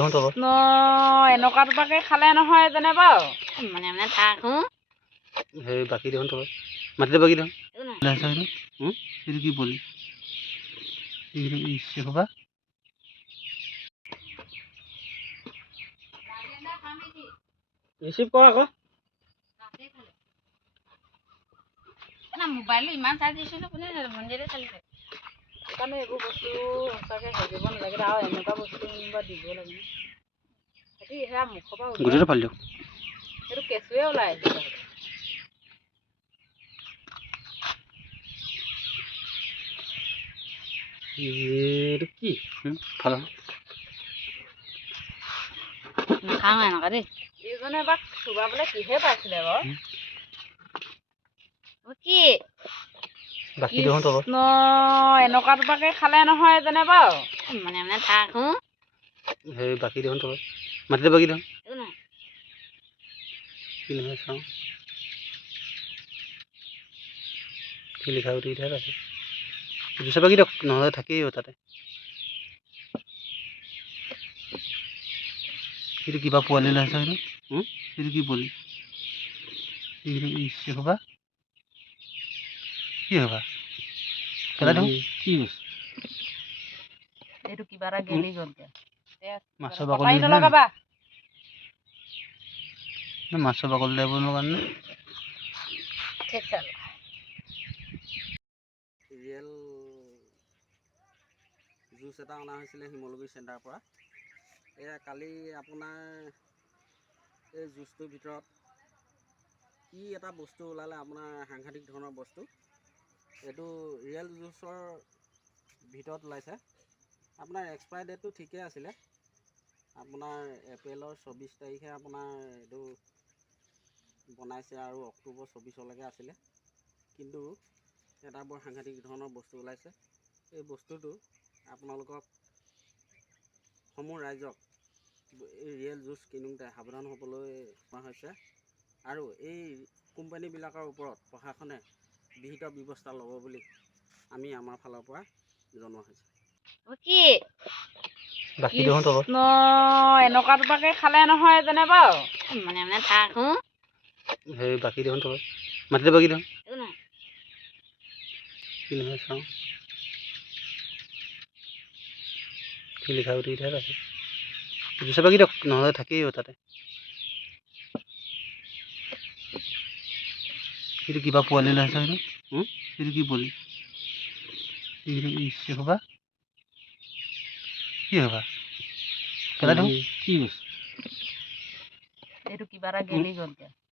দেখোন তলত কৃষ্ণ এনেকুৱা টোপাকে খালে নহয় যেনে বাৰু মানে মানে থাকো সেই বাকী দেখোন তলত মাটিতে বাকী দেখোন এইটো কি বলি হবা ৰিচিভ কৰ আকৌ মোবাইলটো ইমান চাৰ্জ দিছিলোঁ কোনে মন্দিৰতে চালিছে সেইকাৰণে এইবোৰ বস্তু সঁচাকৈ হেৰি কৰিব নালাগে আৰু এনেকুৱা বস্তু কোনোবা দিব লাগে সিহঁতি সেয়া মুখৰ পৰা গোটেইটো ফালি দিয়ক সেইটো কেঁচুৱে ওলাই আহিছে এইটো কি ফালা নাখাওঁ এনেকুৱা দেই এইজনে এবাৰ চুবাবলৈ কিহে পাইছিলে বাৰু কি বাকী দেখোন তলত কৃষ্ণ এনেকুৱা টোপাকে খালে নহয় যেনে বাৰু মানে মানে থাকো সেই বাকী দেখোন তলত মাটিতে বাকী দেখোন কি নহয় চাওঁ কি লিখা উঠি উঠাই আছে জুচা বাকী দিয়ক নহ'লে থাকেই তাতে এইটো কিবা পোৱালি ওলাইছে এইটো এইটো কি পোৱালি হবা কি হবা পেলাই দিওঁ কি বস্তু এইটো কিবা এটা গেলি গ'ল মাছৰ বাকলি নলগাবা মাছৰ বাকলি লাগিব কাৰণে ৰিয়েল জুচ এটা অনা হৈছিলে শিমলুগুৰি চেণ্টাৰৰ পৰা এয়া কালি আপোনাৰ এই জুচটোৰ ভিতৰত কি এটা বস্তু ওলালে আপোনাৰ সাংঘাতিক ধৰণৰ বস্তু এইটো ৰিয়েল জুচৰ ভিতৰত ওলাইছে আপোনাৰ এক্সপায়াৰ ডেটটো ঠিকে আছিলে আপোনাৰ এপ্ৰিলৰ 24 তাৰিখে আপোনাৰ এইটো বনাইছে আৰু অক্টোবৰ 24লৈকে আছিলে কিন্তু এটা বৰ সাংঘাতিক ধৰণৰ বস্তু ওলাইছে এই বস্তুটো আপোনালোকক সমূহ ৰাইজক এই ৰিয়েল জুচ কিনোতে সাৱধান হ'বলৈ কোৱা হৈছে আৰু এই কোম্পানীবিলাকৰ ওপৰত প্ৰশাসনে বিহিত ব্যৱস্থা ল'ব বুলি আমি আমাৰ ফালৰ পৰা জনোৱা হৈছে কি বাকী দেখোন তলত কৃষ্ণ এনেকুৱা টোপাকে খালে নহয় যেনে বাৰু মানে মানে থাকো সেই বাকী দেখোন তলত মাটিতে বাকী দেখোন কি নহয় চাওঁ কি লিখা উঠি উঠাই আছে জুচা বাকী দিয়ক নহ'লে থাকেই তাতে এইটো কিবা পোৱালি ওলাইছে এইটো এইটো কি পোৱালি হবা কি হবা পেলাই দিওঁ কি বস্তু এইটো কিবা এটা গেলি গ'ল